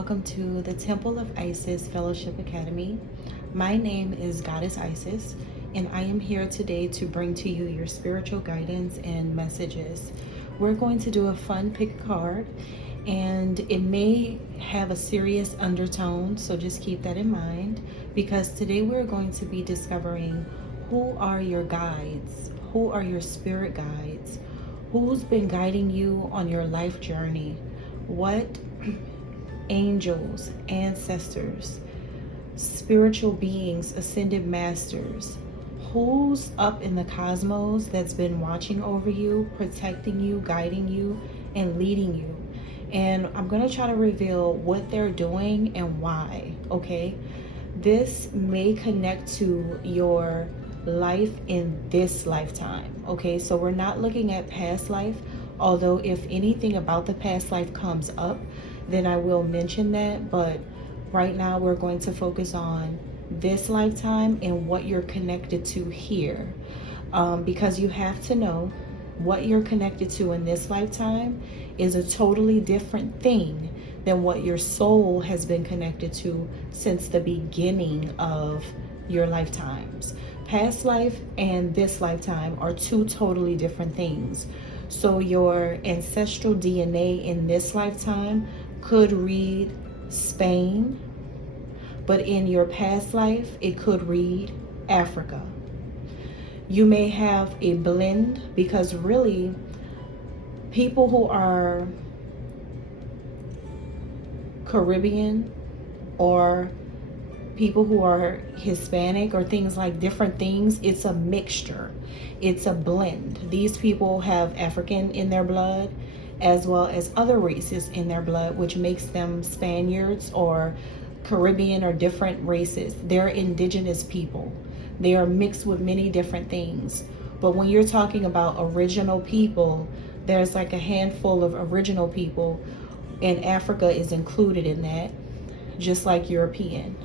welcome to the Temple of Isis Fellowship Academy. My name is Goddess Isis, and I am here today to bring to you your spiritual guidance and messages. We're going to do a fun pick a card, and it may have a serious undertone, so just keep that in mind, because today we're going to be discovering who are your guides, who are your spirit guides, who's been guiding you on your life journey, what angels, ancestors, spiritual beings, ascended masters, who's up in the cosmos that's been watching over you, protecting you, guiding you, and leading you. And I'm going to try to reveal what they're doing and why, okay? This may connect to your life in this lifetime, okay? So we're not looking at past life, although if anything about the past life comes up, then I will mention that. But right now we're going to focus on this lifetime and what you're connected to here, because you have to know what you're connected to in this lifetime is a totally different thing than what your soul has been connected to since the beginning of your lifetimes. Past life and this lifetime are two totally different things. So your ancestral DNA in this lifetime could read Spain, but in your past life, it could read Africa. You may have a blend, because really, people who are Caribbean or people who are Hispanic or things like different things, it's a mixture. It's a blend. These people have African in their blood as well as other races in their blood, which makes them Spaniards or Caribbean or different races. They're indigenous people. They are mixed with many different things. But when you're talking about original people, there's like a handful of original people, and Africa is included in that, just like European.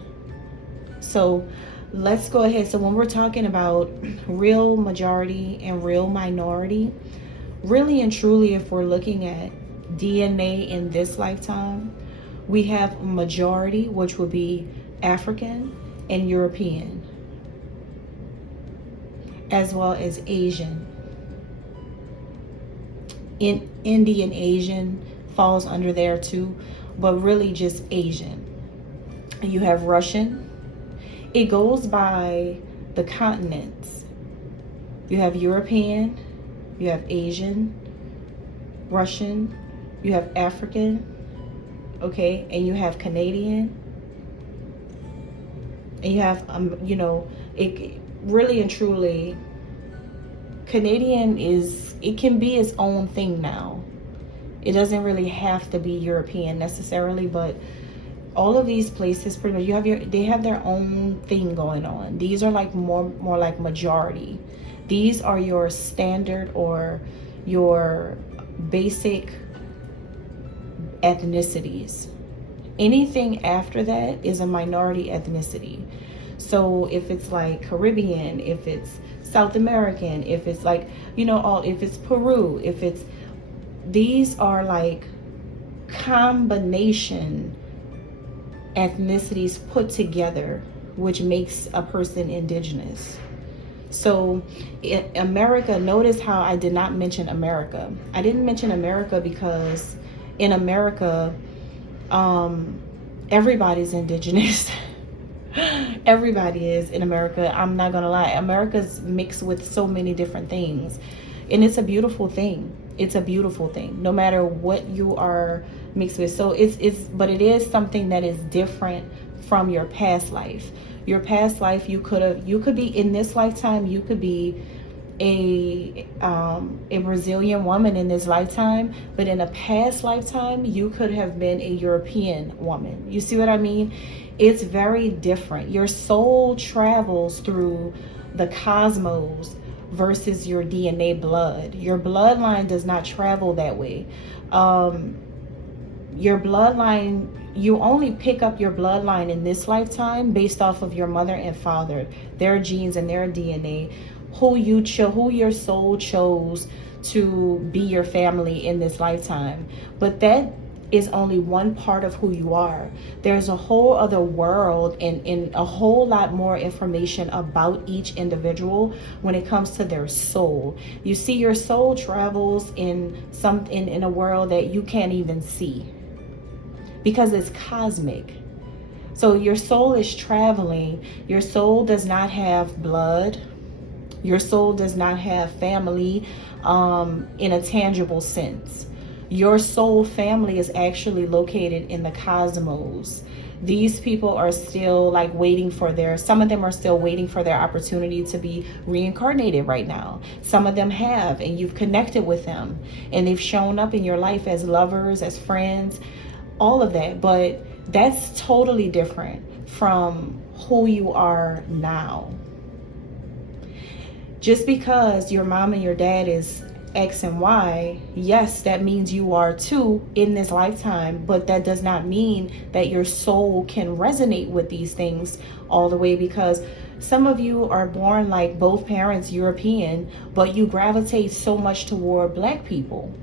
So let's go ahead. So when we're talking about real majority and real minority, really and truly, if we're looking at DNA in this lifetime, we have majority, which would be African and European, as well as Asian. Indian Asian falls under there too, but really just Asian. You have Russian. It goes by the continents. You have European, you have Asian, Russian, you have African, okay, and you have Canadian, and you have it really and truly, Canadian it can be its own thing now. It doesn't really have to be European necessarily, but all of these places pretty much they have their own thing going on. These are like more like majority. These are your standard or your basic ethnicities. Anything after that is a minority ethnicity. So if it's like Caribbean, if it's South American, if it's like, if it's Peru, these are like combination ethnicities put together, which makes a person indigenous. So in America, notice how I did not mention America. I didn't mention America because in America, everybody's indigenous. Everybody is in America. I'm not gonna lie. America's mixed with so many different things, and it's a beautiful thing. It's a beautiful thing, no matter what you are mixed with. So but it is something that is different from your past life. Your past life, you could be in this lifetime, you could be a Brazilian woman in this lifetime, but in a past lifetime, you could have been a European woman. You see what I mean? It's very different. Your soul travels through the cosmos versus your DNA blood. Your bloodline does not travel that way. Your bloodline, you only pick up your bloodline in this lifetime based off of your mother and father, their genes and their DNA, who your soul chose to be your family in this lifetime. But that is only one part of who you are. There's a whole other world and a whole lot more information about each individual when it comes to their soul. You see, your soul travels in a world that you can't even see because it's cosmic. So your soul is traveling. Your soul does not have blood. Your soul does not have family in a tangible sense. Your soul family is actually located in the cosmos. These people are still like waiting for some of them are still waiting for their opportunity to be reincarnated right now. Some of them have, and you've connected with them, and they've shown up in your life as lovers, as friends, all of that. But that's totally different from who you are now. Just because your mom and your dad is X and Y, yes, that means you are too in this lifetime, but that does not mean that your soul can resonate with these things all the way, because some of you are born like both parents European, but you gravitate so much toward Black people.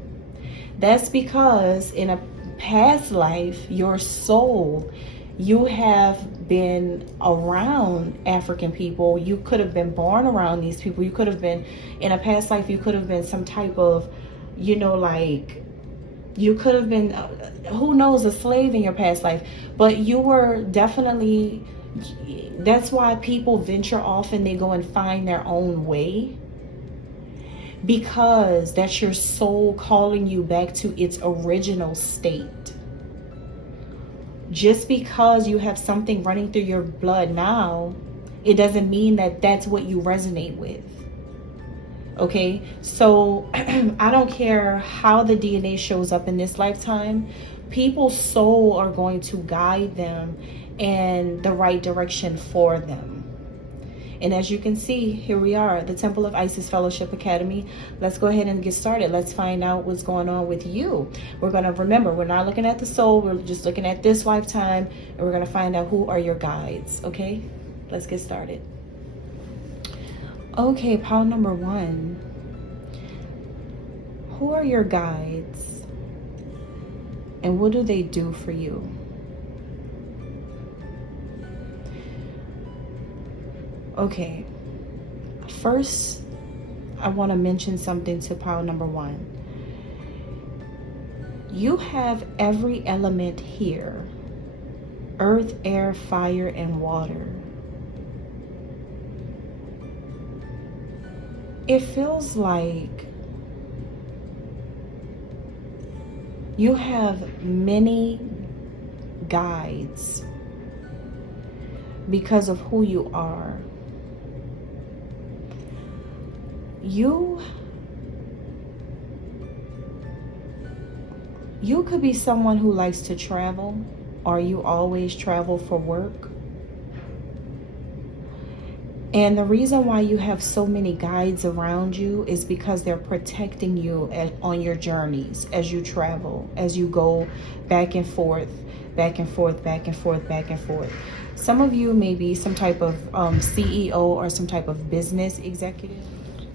That's because in a past life, your soul, you have been around African people. You could have been born around these people. You could have been, in a past life, you could have been some type of, you could have been, who knows, a slave in your past life. But you were definitely, that's why people venture off and they go and find their own way. Because that's your soul calling you back to its original state. Just because you have something running through your blood now, it doesn't mean that that's what you resonate with. Okay, so I don't care how the DNA shows up in this lifetime, people's soul are going to guide them in the right direction for them. And as you can see, here we are, the Temple of Isis Fellowship Academy. Let's go ahead and get started. Let's find out what's going on with you. We're going to remember, we're not looking at the soul. We're just looking at this lifetime. And we're going to find out who are your guides. Okay, let's get started. Okay, pile number 1. Who are your guides? And what do they do for you? Okay, first I want to mention something to pile number 1. You have every element here: earth, air, fire, and water. It feels like you have many guides because of who you are. You could be someone who likes to travel, or you always travel for work. And the reason why you have so many guides around you is because they're protecting you on your journeys as you travel, as you go back and forth, back and forth, back and forth, back and forth. Some of you may be some type of CEO or some type of business executive,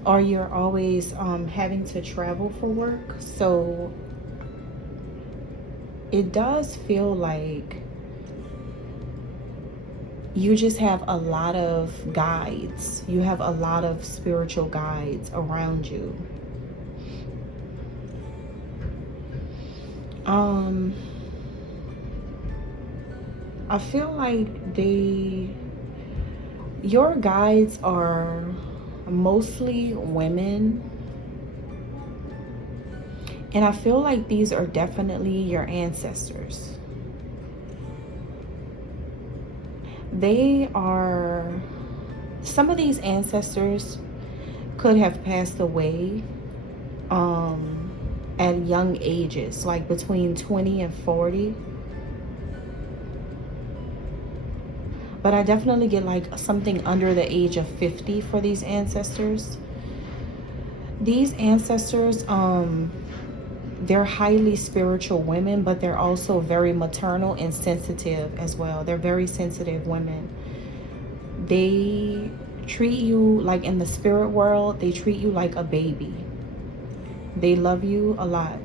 or you're always having to travel for work. So it does feel like you just have a lot of guides. You have a lot of spiritual guides around you. I feel like your guides are mostly women. And I feel like these are definitely your ancestors. Some of these ancestors could have passed away at young ages, like between 20 and 40. But I definitely get like something under the age of 50 for these ancestors. These ancestors, they're highly spiritual women, but they're also very maternal and sensitive as well. They're very sensitive women. They treat you like, in the spirit world, they treat you like a baby. They love you a lot.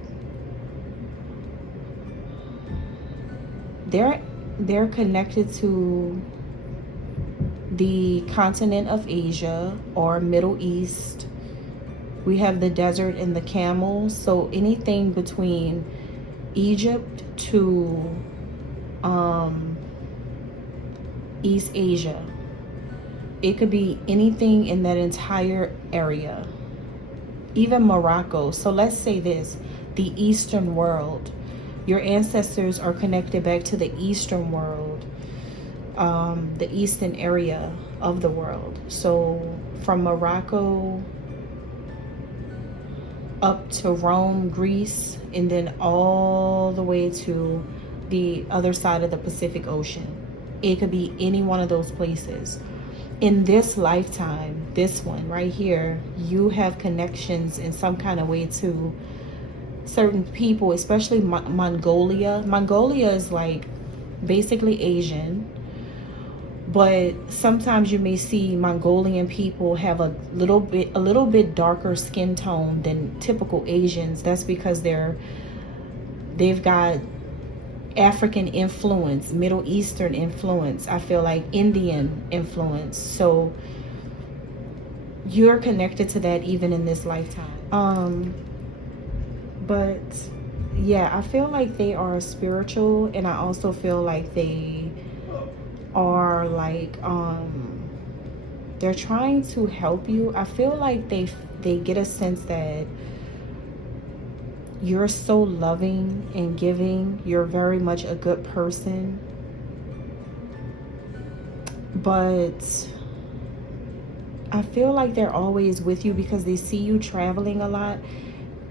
they're connected to the continent of Asia or Middle East. We have the desert and the camels. So anything between Egypt to East Asia. It could be anything in that entire area. Even Morocco. So let's say this, the Eastern world. Your ancestors are connected back to the Eastern world, the Eastern area of the world. So from Morocco up to Rome, Greece, and then all the way to the other side of the Pacific Ocean. It could be any one of those places. In this lifetime, this one right here, you have connections in some kind of way to certain people, especially Mongolia. Mongolia is like basically Asian, but sometimes you may see Mongolian people have a little bit darker skin tone than typical Asians. That's because they've got African influence, Middle Eastern influence, I feel like Indian influence. So you're connected to that even in this lifetime. But yeah, I feel like they are spiritual, and I also feel like they are like they're trying to help you. I feel like they get a sense that you're so loving and giving. You're very much a good person. But I feel like they're always with you because they see you traveling a lot.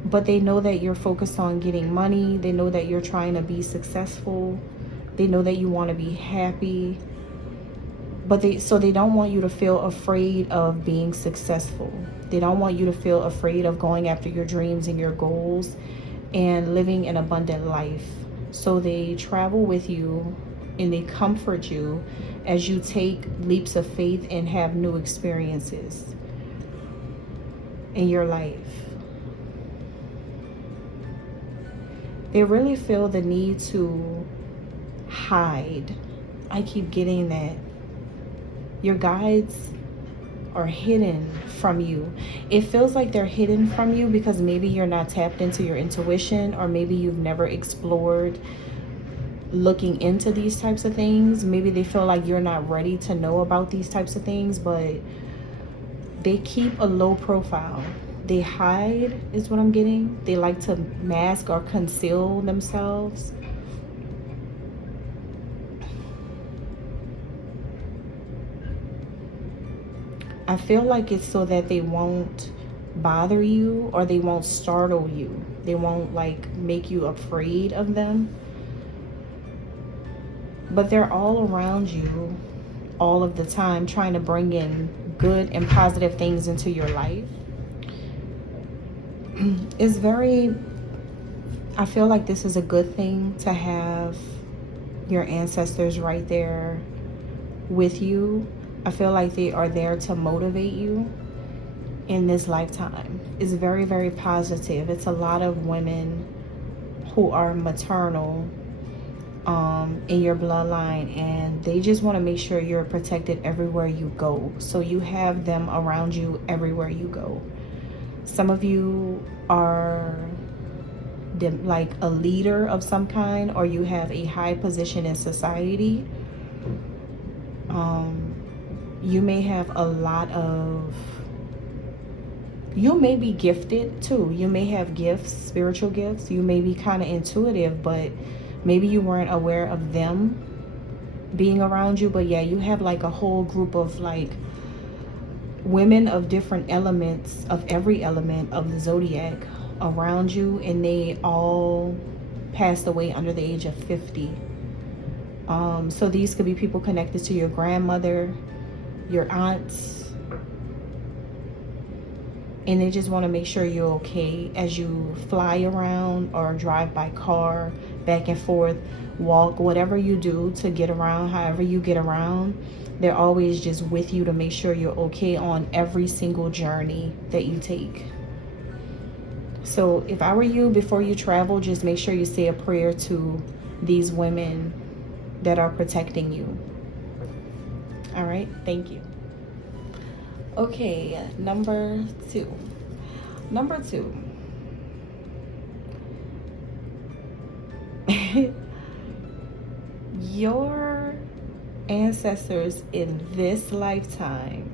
But they know that you're focused on getting money. They know that you're trying to be successful. They know that you want to be happy. But they don't want you to feel afraid of being successful. They don't want you to feel afraid of going after your dreams and your goals and living an abundant life. So they travel with you and they comfort you as you take leaps of faith and have new experiences in your life. They really feel the need to hide. I keep getting that. Your guides are hidden from you. It feels like they're hidden from you because maybe you're not tapped into your intuition, or maybe you've never explored looking into these types of things. Maybe they feel like you're not ready to know about these types of things, but they keep a low profile. They hide is what I'm getting. They like to mask or conceal themselves. I feel like it's so that they won't bother you, or they won't startle you. They won't like make you afraid of them. But they're all around you all of the time, trying to bring in good and positive things into your life. It's very, I feel like this is a good thing to have your ancestors right there with you. I feel like they are there to motivate you in this lifetime. It's very, very positive. It's a lot of women who are maternal in your bloodline, and they just want to make sure you're protected everywhere you go. So you have them around you everywhere you go. Some of you are like a leader of some kind, or you have a high position in society. You may have a lot of, you may be gifted too. You may have gifts, spiritual gifts. You may be kind of intuitive, but maybe you weren't aware of them being around you. But yeah, you have like a whole group of like women of different elements, of every element of the zodiac around you, and they all passed away under the age of 50. So these could be people connected to your grandmother, your aunts, and they just want to make sure you're okay as you fly around or drive by car, back and forth, walk, whatever you do to get around, however you get around. They're always just with you to make sure you're okay on every single journey that you take. So if I were you, before you travel, just make sure you say a prayer to these women that are protecting you. All right, thank you. Okay, number two. Your ancestors in this lifetime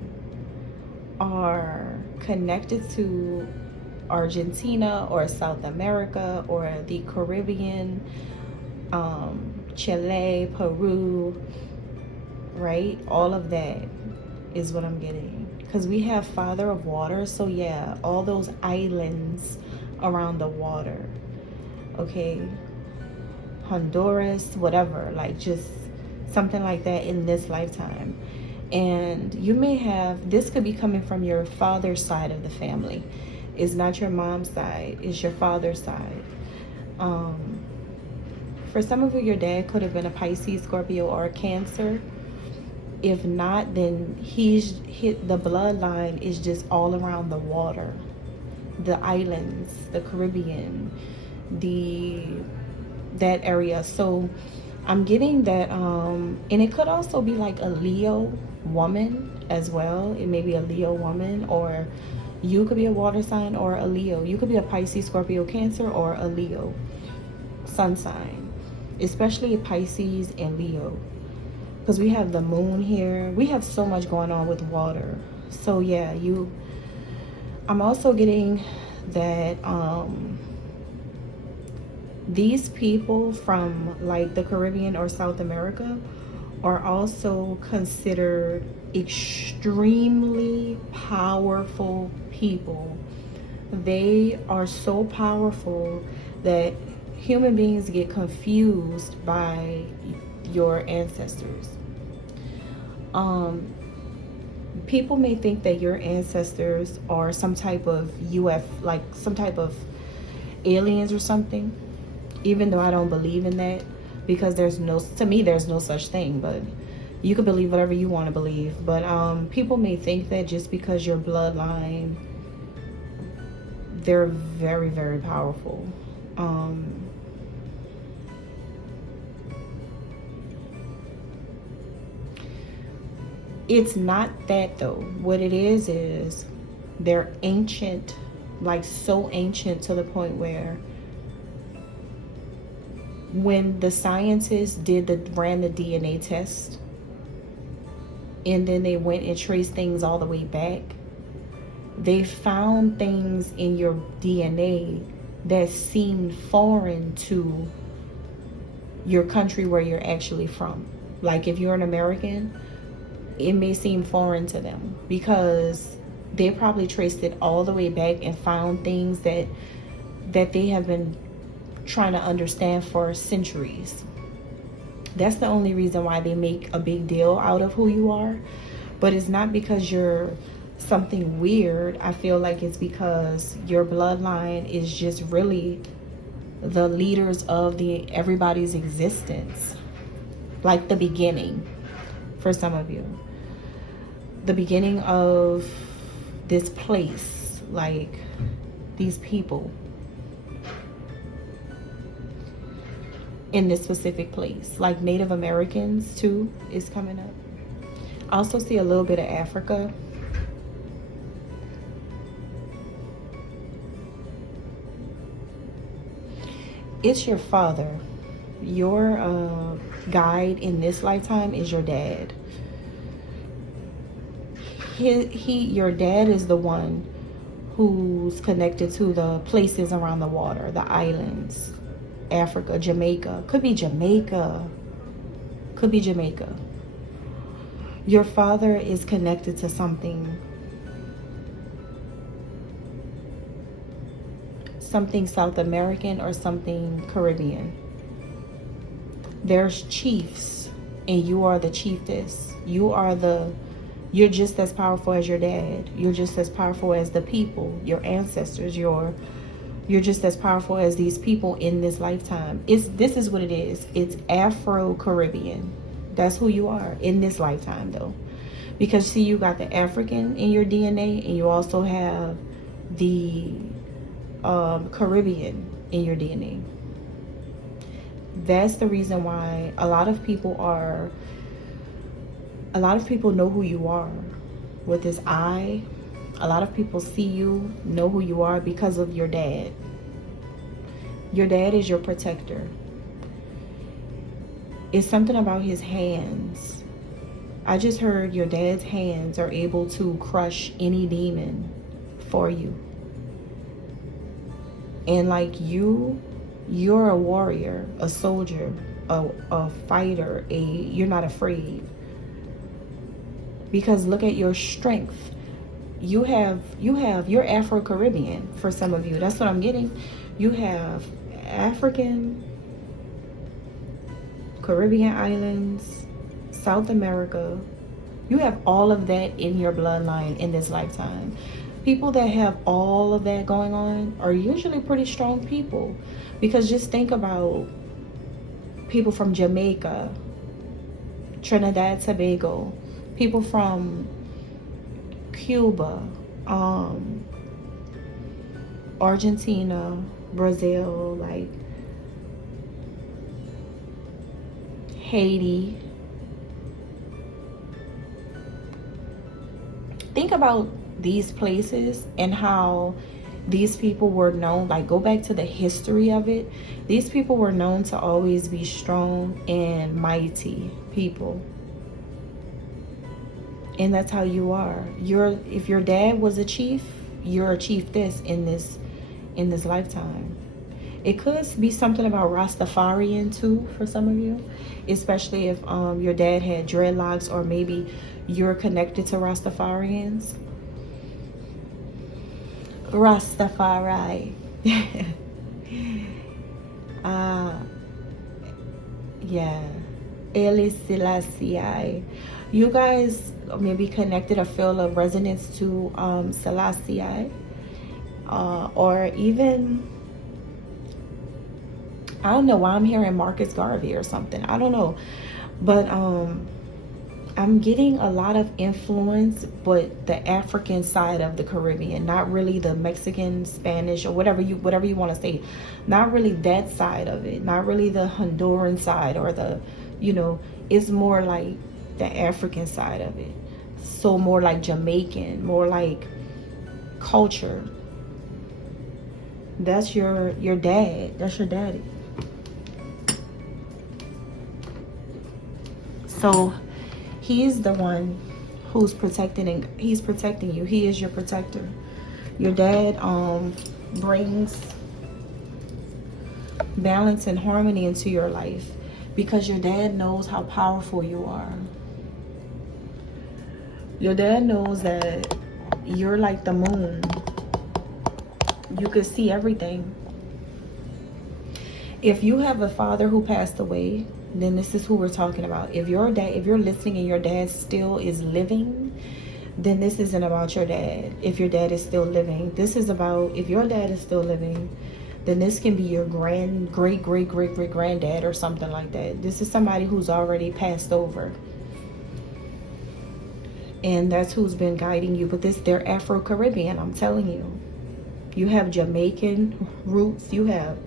are connected to Argentina or South America or the Caribbean, Chile, Peru, right? All of that is what I'm getting. Because we have Father of Water, so yeah, all those islands around the water, okay? Honduras, whatever, like just something like that in this lifetime. And you may have, this could be coming from your father's side of the family. It's not your mom's side, it's your father's side. For some of you, your dad could have been a Pisces, Scorpio, or a Cancer. If not, then the bloodline is just all around the water, the islands, the Caribbean, that area. So I'm getting that, and it could also be like a Leo woman as well. It may be a Leo woman, or you could be a water sign or a Leo. You could be a Pisces, Scorpio, Cancer, or a Leo sun sign, especially Pisces and Leo, because we have the moon here. We have so much going on with water. So yeah, I'm also getting that these people from like the Caribbean or South America are also considered extremely powerful people. They are so powerful that human beings get confused by your ancestors. People may think that your ancestors are some type of like some type of aliens or something, even though I don't believe in that, because to me there's no such thing. But you can believe whatever you want to believe. But people may think that just because your bloodline, they're very, very powerful. It's not that though. What it is they're ancient, like so ancient to the point where when the scientists ran the DNA test, and then they went and traced things all the way back, they found things in your DNA that seemed foreign to your country where you're actually from. Like if you're an American, it may seem foreign to them because they probably traced it all the way back and found things that they have been trying to understand for centuries. That's the only reason why they make a big deal out of who you are. But it's not because you're something weird. I feel like it's because your bloodline is just really the leaders of everybody's existence. Like the beginning, for some of you. The beginning of this place, like these people in this specific place. Like Native Americans too is coming up. I also see a little bit of Africa. It's your father. Your guide in this lifetime is your dad. Your dad is the one who's connected to the places around the water, the islands, Africa, Jamaica. Could be Jamaica. Your father is connected to something South American or something Caribbean. There's chiefs, and you are the chiefess. You're just as powerful as your dad. You're just as powerful as the people, your ancestors. You're just as powerful as these people in this lifetime. This is what it is. It's Afro-Caribbean. That's who you are in this lifetime, though. Because, see, you got the African in your DNA, and you also have the Caribbean in your DNA. That's the reason why a lot of people know who you are with this eye. A lot of people see you, know who you are because of your dad. Your dad is your protector. It's something about his hands. I just heard your dad's hands are able to crush any demon for you. And like you're a warrior, a soldier, a fighter, you're not afraid. Because look at your strength. You're Afro-Caribbean for some of you. That's what I'm getting. You have African, Caribbean islands, South America. You have all of that in your bloodline in this lifetime. People that have all of that going on are usually pretty strong people. Because just think about people from Jamaica, Trinidad, Tobago, people from Cuba, Argentina, Brazil, like Haiti. Think about these places and how these people were known. Like, go back to the history of it. These people were known to always be strong and mighty people. And that's how you are. If your dad was a chief, you're a chiefess in this lifetime. It could be something about Rastafarian too for some of you, especially if your dad had dreadlocks, or maybe you're connected to Rastafarians. Rastafari. Yeah. Eli Selassie. You guys maybe connected or feel a resonance to Selassie, or even, I don't know why I'm hearing Marcus Garvey or something. I don't know, but I'm getting a lot of influence, but the African side of the Caribbean, not really the Mexican, Spanish, or whatever you want to say. Not really that side of it. Not really the Honduran side, or the, it's more like the African side of it. So more like Jamaican, more like culture. That's your dad. That's your daddy. So he's the one who's protecting, he's protecting you. He is your protector. Your dad brings balance and harmony into your life, because your dad knows how powerful you are. Your dad knows that you're like the moon. You can see everything. If you have a father who passed away, then this is who we're talking about. If you're listening and your dad still is living, then this isn't about your dad. If your dad is still living, this is about, if your dad is still living, then this can be your great granddad or something like that. This is somebody who's already passed over. And that's who's been guiding you. But they're Afro-Caribbean, I'm telling you. You have Jamaican roots. You have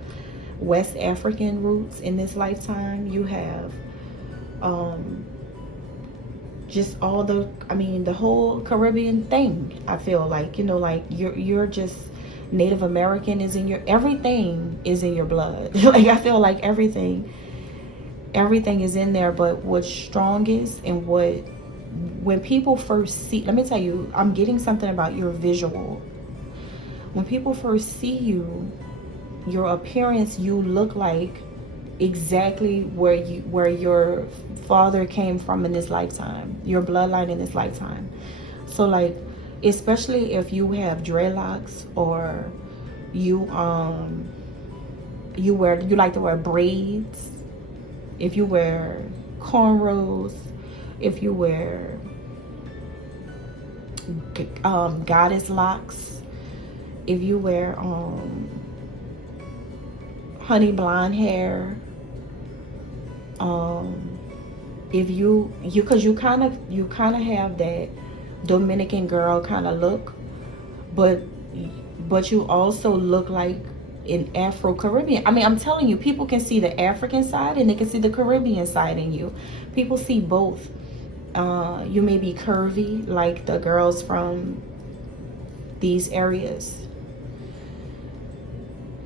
West African roots in this lifetime. You have just all the whole Caribbean thing. I feel like, like you're just Native American is in your, everything is in your blood. Like, I feel like everything is in there. But what's strongest and when people first see, let me tell you, I'm getting something about your visual. When people first see you, your appearance, you look like exactly where your father came from in this lifetime, your bloodline in this lifetime. So like, especially if you have dreadlocks, or you like to wear braids, if you wear cornrows, if you wear goddess locks, if you wear honey blonde hair, if you because you kind of have that Dominican girl kind of look, but you also look like in Afro-Caribbean. I mean, I'm telling you, people can see the African side and they can see the Caribbean side in you. People see both. You may be curvy like the girls from these areas,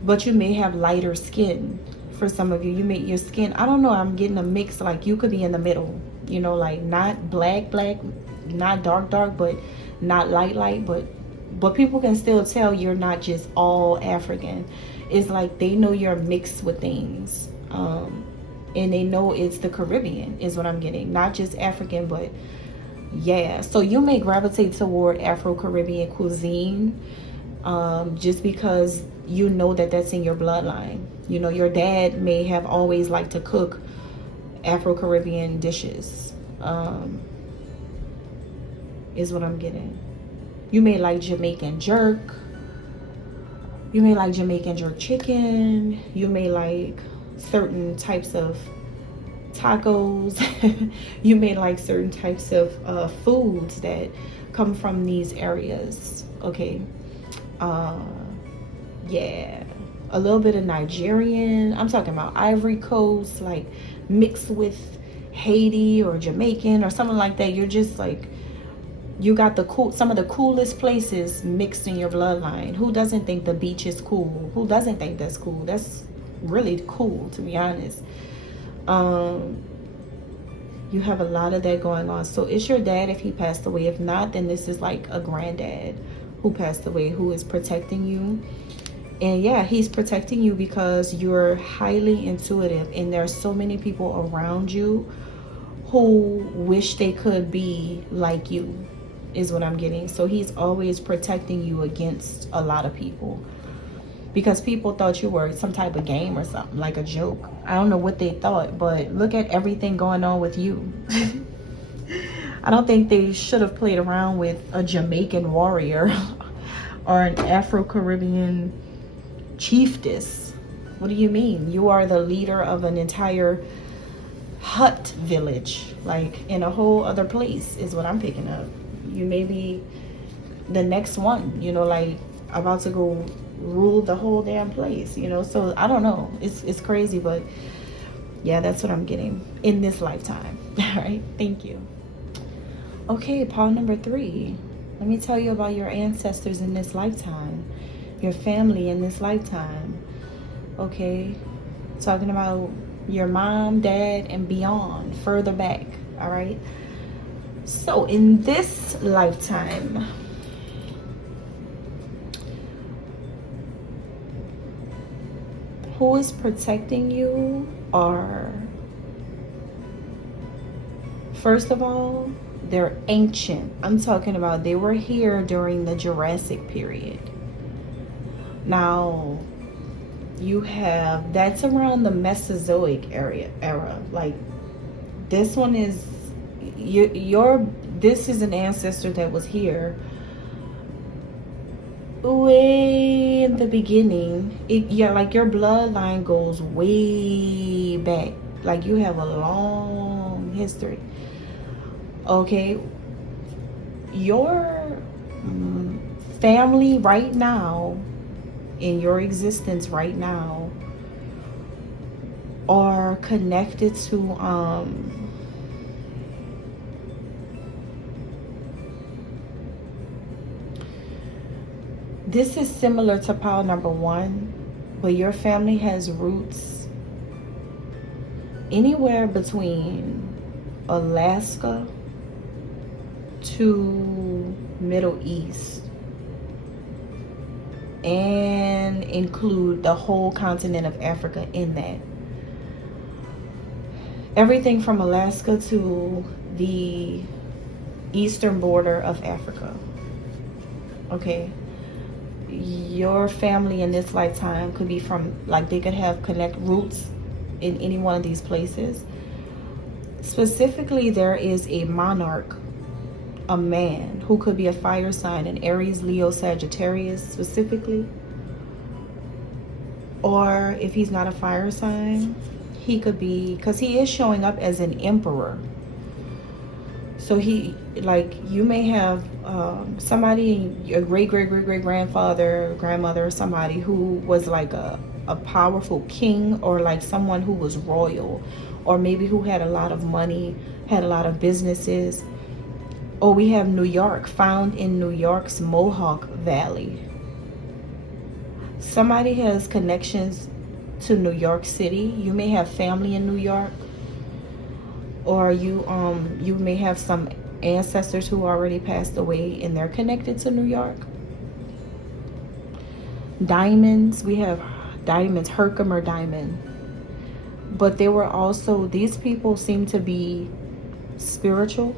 but you may have lighter skin. For some of you, your skin, I don't know, I'm getting a mix. Like you could be in the middle, you know, like not black, not dark, but not light, but people can still tell you're not just all African. It's like they know you're mixed with things, and they know it's the Caribbean is what I'm getting, not just African, but yeah. So you may gravitate toward Afro-Caribbean cuisine, just because you know that that's in your bloodline. You know, your dad may have always liked to cook Afro-Caribbean dishes, is what I'm getting. You may like Jamaican jerk. You may like Jamaican jerk chicken. You may like certain types of tacos. You may like certain types of foods that come from these areas. Okay. Yeah. A little bit of Nigerian. I'm talking about Ivory Coast, like mixed with Haiti or Jamaican or something like that. You're just like, you got some of the coolest places mixed in your bloodline. Who doesn't think the beach is cool? Who doesn't think that's cool? That's really cool, to be honest. You have a lot of that going on. So it's your dad if he passed away. If not, then this is like a granddad who passed away, who is protecting you. And yeah, he's protecting you because you're highly intuitive, and there's so many people around you who wish they could be like you, is what I'm getting. So he's always protecting you against a lot of people, because people thought you were some type of game or something, like a joke. I don't know what they thought, but look at everything going on with you. I don't think they should have played around with a Jamaican warrior or an Afro-Caribbean chiefess. What do you mean? You are the leader of an entire hut village, like in a whole other place, is what I'm picking up. You may be the next one, you know, like about to go rule the whole damn place, you know. So I don't know, it's crazy, but yeah, that's what I'm getting in this lifetime. All right, thank you. Okay, pile number 3. Let me tell you about your ancestors in this lifetime, your family in this lifetime. Okay, talking about your mom, dad, and beyond, further back. All right, so in this lifetime, who is protecting you are, first of all, they're ancient. I'm talking about they were here during the Jurassic period. Now, you have, that's around the Mesozoic era. Like, this one is, this is an ancestor that was here way in the beginning. Yeah, like your bloodline goes way back. Like you have a long history. Okay, your family right now, in your existence right now, are connected to this is similar to pile number 1, but your family has roots anywhere between Alaska to Middle East, and include the whole continent of Africa in that. Everything from Alaska to the eastern border of Africa. Okay, your family in this lifetime could be from, like, they could have connect roots in any one of these places. Specifically, there is a monarch, a man who could be a fire sign, an Aries, Leo, Sagittarius specifically. Or if he's not a fire sign, he could be, because he is showing up as an emperor. So he, like, you may have somebody, your great grandfather, grandmother, or somebody who was like a powerful king, or like someone who was royal, or maybe who had a lot of money, had a lot of businesses. Or we have New York, found in New York's Mohawk Valley. Somebody has connections to New York City. You may have family in New York, or you may have some ancestors who already passed away and they're connected to New York. Diamonds, we have diamonds, Herkimer diamond. But they were also, these people seem to be spiritual.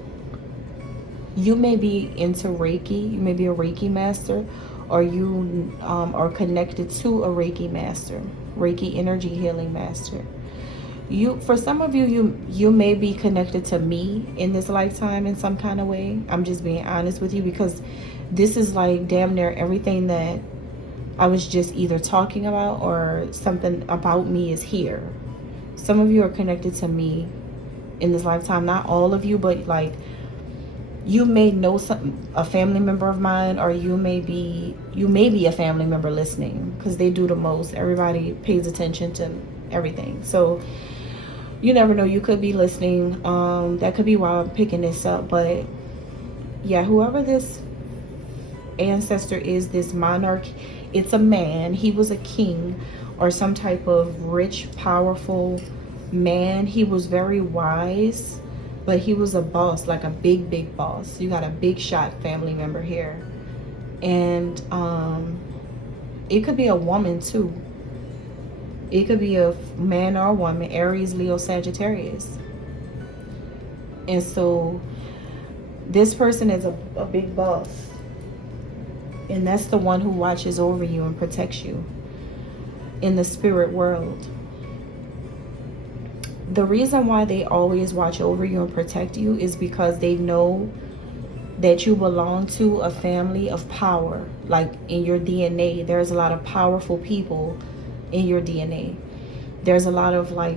You may be into Reiki, you may be a Reiki master, or you are connected to a Reiki master, Reiki energy healing master. For some of you may be connected to me in this lifetime in some kind of way. I'm just being honest with you, because this is like damn near everything that I was just either talking about, or something about me is here. Some of you are connected to me in this lifetime. Not all of you, but like, you may know a family member of mine, or you may be a family member listening, because they do the most. Everybody pays attention to everything. So you never know, you could be listening. That could be why I'm picking this up. But yeah, whoever this ancestor is, this monarch, it's a man. He was a king, or some type of rich, powerful man. He was very wise, but he was a boss, like a big boss. You got a big shot family member here. And it could be a woman too. It could be a man or a woman, Aries, Leo, Sagittarius. And so this person is a big boss. And that's the one who watches over you and protects you in the spirit world. The reason why they always watch over you and protect you is because they know that you belong to a family of power. Like in your DNA, there's a lot of powerful people in your DNA. There's a lot of like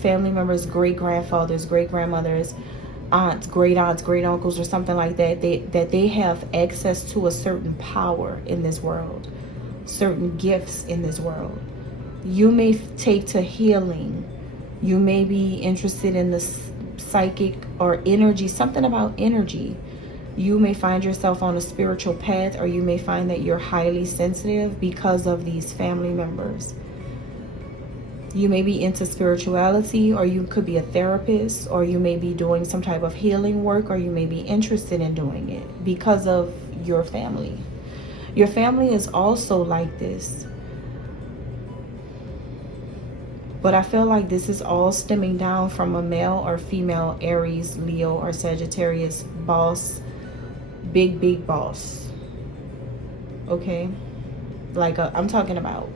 family members, great grandfathers, great grandmothers, aunts, great uncles, or something like that. They have access to a certain power in this world, certain gifts in this world. You may take to healing. You may be interested in the psychic or energy, something about energy. You may find yourself on a spiritual path, or you may find that you're highly sensitive because of these family members. You may be into spirituality, or you could be a therapist, or you may be doing some type of healing work, or you may be interested in doing it because of your family. Your family is also like this. But I feel like this is all stemming down from a male or female Aries, Leo, or Sagittarius boss, big boss. Okay? Like I'm talking about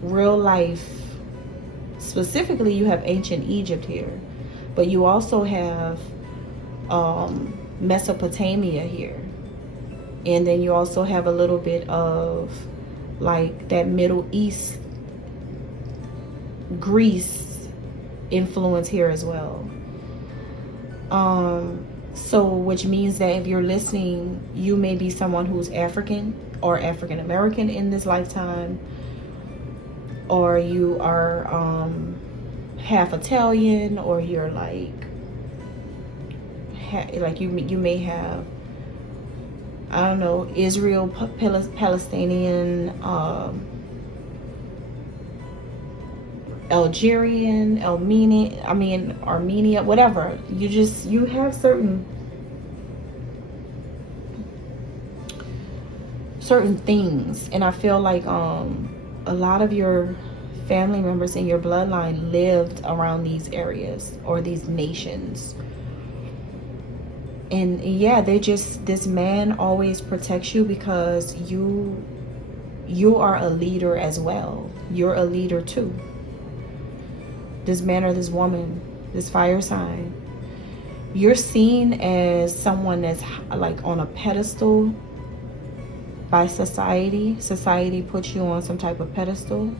real life. Specifically, you have ancient Egypt here, but you also have Mesopotamia here, and then you also have a little bit of like that Middle East, Greece influence here as well. So which means that if you're listening, you may be someone who's African or African American in this lifetime, or you are half Italian, or you're like you may have, I don't know, Israel, Palestinian, Algerian, Armenia, whatever. You have certain things, and I feel like a lot of your family members in your bloodline lived around these areas or these nations. And yeah, this man always protects you because you are a leader as well. You're a leader too. This man or this woman, this fire sign, you're seen as someone that's like on a pedestal by society. Society puts you on some type of pedestal.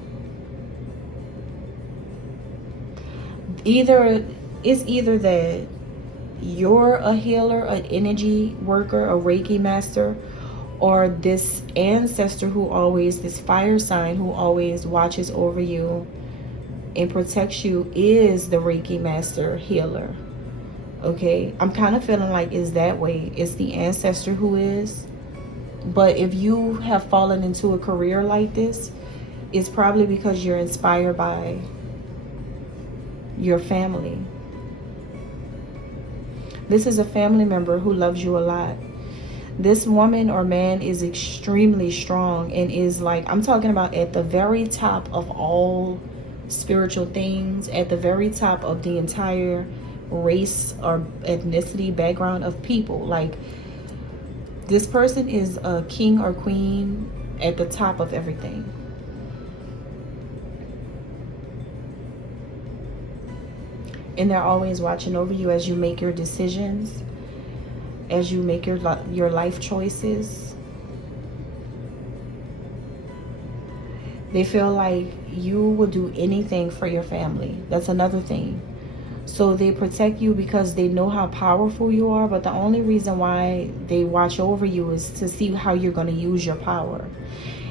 Either It's either that you're a healer, an energy worker, a Reiki master, or this ancestor who always, this fire sign who always watches over you and protects you is the Reiki master healer. Okay, I'm kind of feeling like it's that way. It's the ancestor who is. But if you have fallen into a career like this, it's probably because you're inspired by your family. This is a family member who loves you a lot. This woman or man is extremely strong and is like, I'm talking about at the very top of all spiritual things, at the very top of the entire race or ethnicity background of people. Like, this person is a king or queen at the top of everything. And they're always watching over you as you make your decisions, as you make your life choices. They feel like you will do anything for your family. That's another thing. So they protect you because they know how powerful you are, but the only reason why they watch over you is to see how you're going to use your power.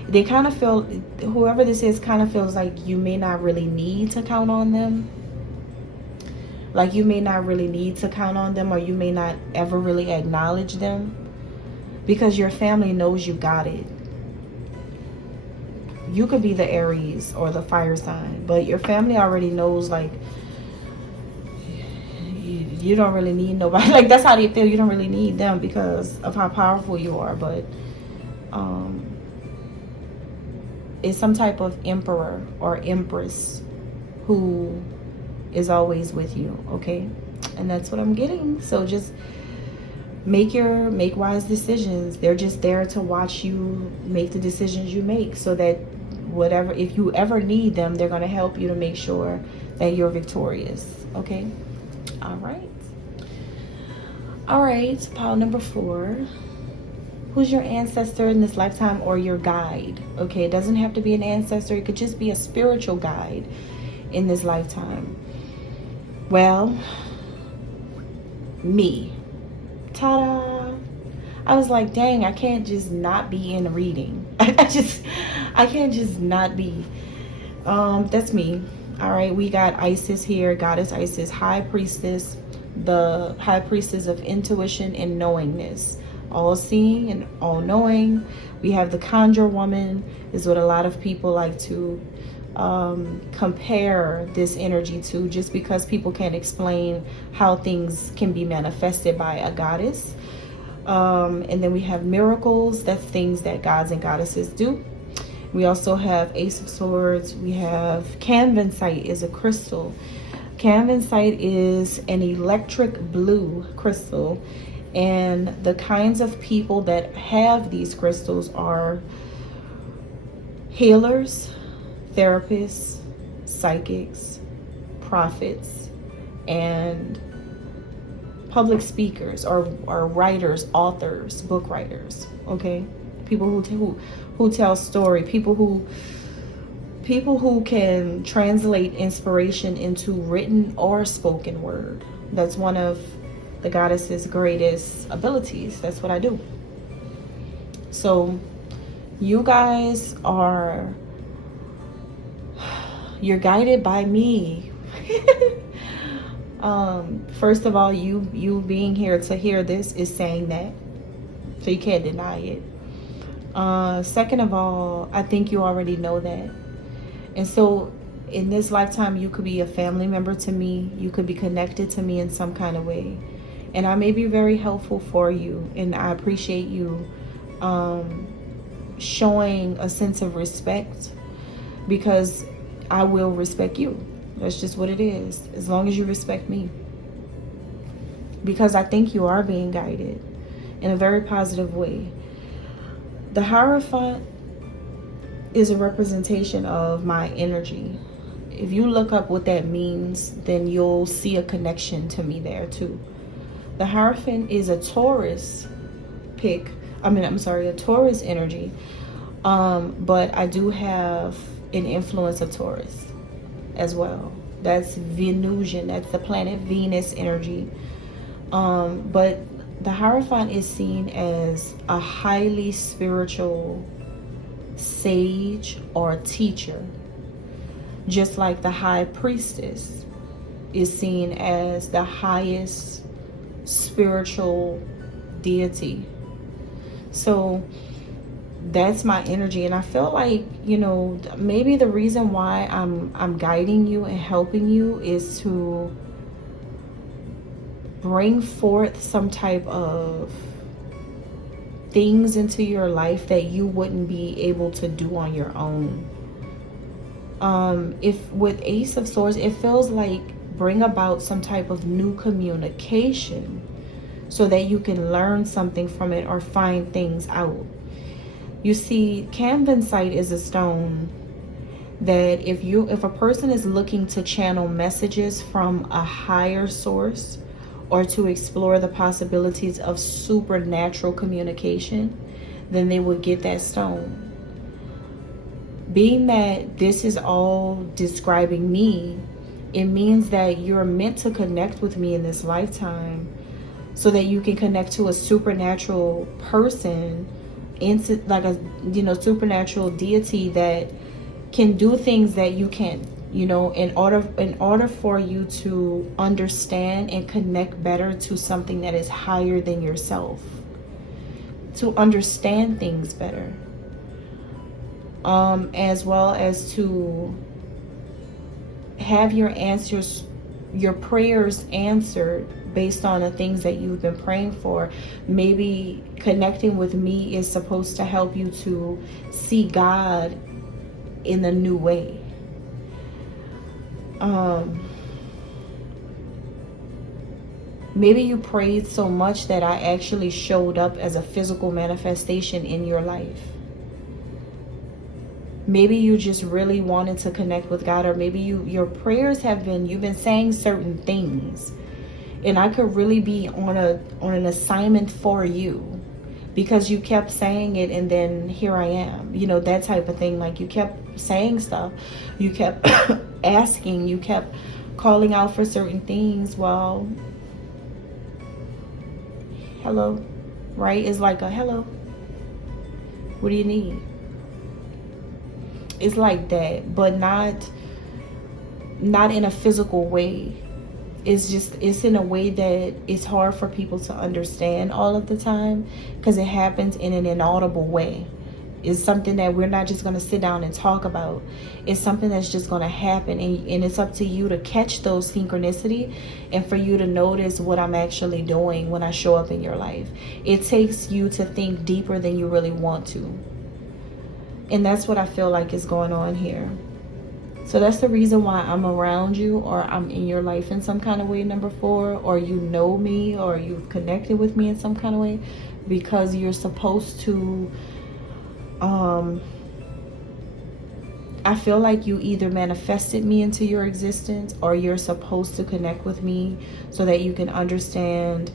They kind of feel, whoever this is kind of feels like you may not really need to count on them. Like you may not really need to count on them, or you may not ever really acknowledge them because your family knows you got it. You could be the Aries or the fire sign, but your family already knows, like, you don't really need nobody. Like, that's how they feel. You don't really need them because of how powerful you are. But it's some type of emperor or empress who is always with you, okay? And that's what I'm getting. So just make wise decisions. They're just there to watch you make the decisions you make, so that whatever, if you ever need them, they're going to help you to make sure that you're victorious, okay? All right, pile number 4. Who's your ancestor in this lifetime, or your guide? Okay, it doesn't have to be an ancestor. It could just be a spiritual guide in this lifetime. Well, me. Ta-da! I was like, dang, I can't just not be in a reading. I can't just not be. That's me. All right, we got Isis here, Goddess Isis, High Priestess, the High Priestess of intuition and knowingness, all seeing and all knowing. We have the Conjure Woman, is what a lot of people like to compare this energy to, just because people can't explain how things can be manifested by a goddess. And then we have miracles. That's things that gods and goddesses do. We also have Ace of Swords. We have Canvansite, is a crystal. Canvansite is an electric blue crystal, and the kinds of people that have these crystals are healers, therapists, psychics, prophets, and public speakers, or writers, authors, book writers, okay? People who tell story, people who can translate inspiration into written or spoken word. That's one of the goddess's greatest abilities. That's what I do. So you guys you're guided by me. First of all, you being here to hear this is saying that, so you can't deny it. Second of all, I think you already know that. And so in this lifetime, you could be a family member to me. You could be connected to me in some kind of way. And I may be very helpful for you. And I appreciate you showing a sense of respect, because I will respect you. That's just what it is, as long as you respect me. Because I think you are being guided in a very positive way. The Hierophant is a representation of my energy. If you look up what that means, then you'll see a connection to me there too. The Hierophant is a Taurus a Taurus energy. But I do have an influence of Taurus as well. That's Venusian. That's the planet Venus energy. But the Hierophant is seen as a highly spiritual sage or teacher, just like the High Priestess is seen as the highest spiritual deity. So that's my energy, and I feel like, you know, maybe the reason why I'm guiding you and helping you is to bring forth some type of things into your life that you wouldn't be able to do on your own. If with Ace of Swords, it feels like bring about some type of new communication so that you can learn something from it or find things out. You see, Camvansite is a stone that if a person is looking to channel messages from a higher source or to explore the possibilities of supernatural communication, then they would get that stone. Being that this is all describing me, it means that you're meant to connect with me in this lifetime so that you can connect to a supernatural person, into like a, you know, supernatural deity that can do things that you can't, you know, in order for you to understand and connect better to something that is higher than yourself, to understand things better, as well as to have your answers, your prayers answered based on the things that you've been praying for. Maybe connecting with me is supposed to help you to see God in a new way. Maybe you prayed so much that I actually showed up as a physical manifestation in your life. Maybe you just really wanted to connect with God, or maybe your prayers have been, you've been saying certain things, and I could really be on an assignment for you because you kept saying it, and then here I am, you know, that type of thing. Like, you kept saying stuff, you kept asking, you kept calling out for certain things. Well, hello, right? It's like a hello, what do you need? It's like that, but not in a physical way. It's in a way that it's hard for people to understand all of the time, because it happens in an inaudible way. It's something that we're not just going to sit down and talk about. It's something that's just going to happen, and it's up to you to catch those synchronicity and for you to notice what I'm actually doing when I show up in your life. It takes you to think deeper than you really want to. And that's what I feel like is going on here. So that's the reason why I'm around you, or I'm in your life in some kind of way, number 4, or you know me, or you've connected with me in some kind of way, because you're supposed to, I feel like you either manifested me into your existence, or you're supposed to connect with me so that you can understand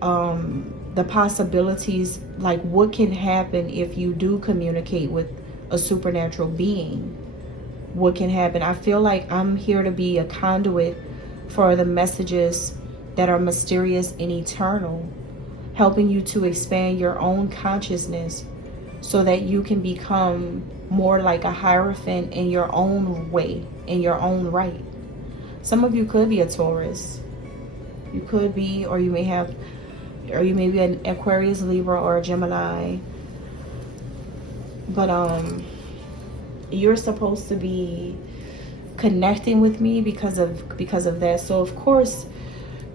the possibilities, like what can happen if you do communicate with a supernatural being. What can happen? I feel like I'm here to be a conduit for the messages that are mysterious and eternal, helping you to expand your own consciousness so that you can become more like a Hierophant in your own way, in your own right. Some of you could be a Taurus. You could be, or you may be an Aquarius, Libra, or a Gemini. But you're supposed to be connecting with me because of that. So of course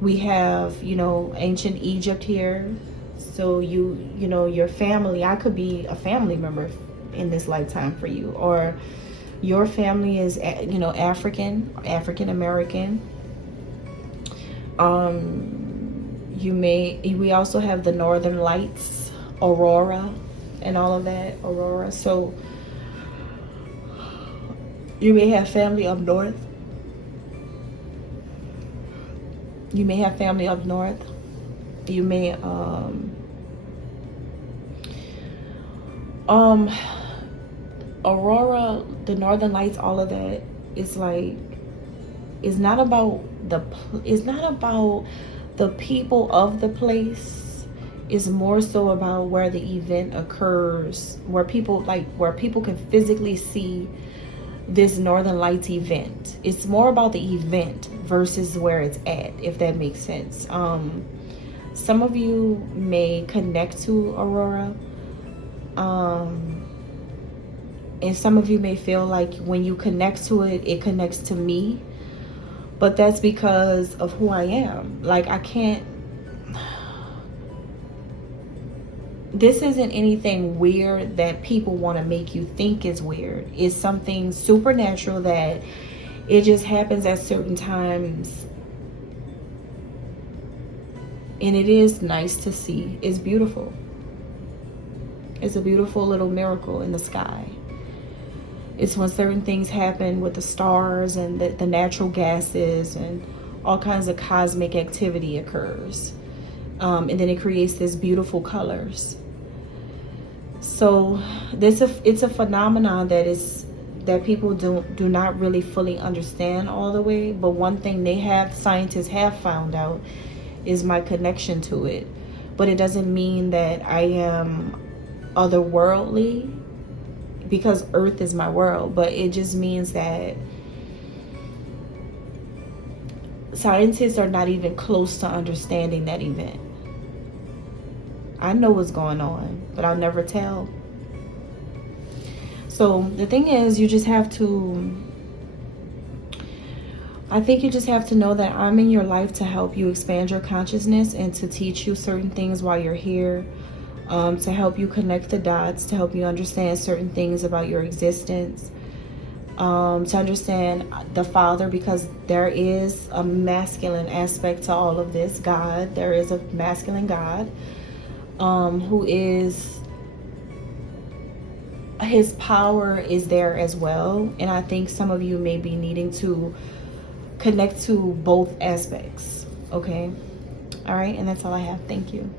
we have, you know, ancient Egypt here. So you know, your family, I could be a family member in this lifetime for you, or your family is, you know, African American. We also have the Northern Lights, Aurora, and all of that, Aurora. So you may have family up north. You may have family up north. You may Aurora, the Northern Lights, all of that is like It's not about the people of the place. It's more so about where the event occurs, where people can physically see this Northern Lights event. It's more about the event versus where it's at, if that makes sense. Some of you may connect to Aurora, and some of you may feel like when you connect to it, it connects to me. But that's because of who I am. Like, I can't... This isn't anything weird that people want to make you think is weird. It's something supernatural that it just happens at certain times. And it is nice to see. It's beautiful. It's a beautiful little miracle in the sky. It's when certain things happen with the stars and the natural gases and all kinds of cosmic activity occurs. And then it creates this beautiful colors. So it's a phenomenon that people do not really fully understand all the way. But one thing scientists have found out is my connection to it. But it doesn't mean that I am otherworldly, because Earth is my world. But it just means that scientists are not even close to understanding that event. I know what's going on, but I'll never tell. So the thing is, I think you just have to know that I'm in your life to help you expand your consciousness and to teach you certain things while you're here. To help you connect the dots, to help you understand certain things about your existence, to understand the Father, because there is a masculine aspect to all of this. God, there is a masculine God, who is, his power is there as well. And I think some of you may be needing to connect to both aspects. Okay. All right. And that's all I have. Thank you.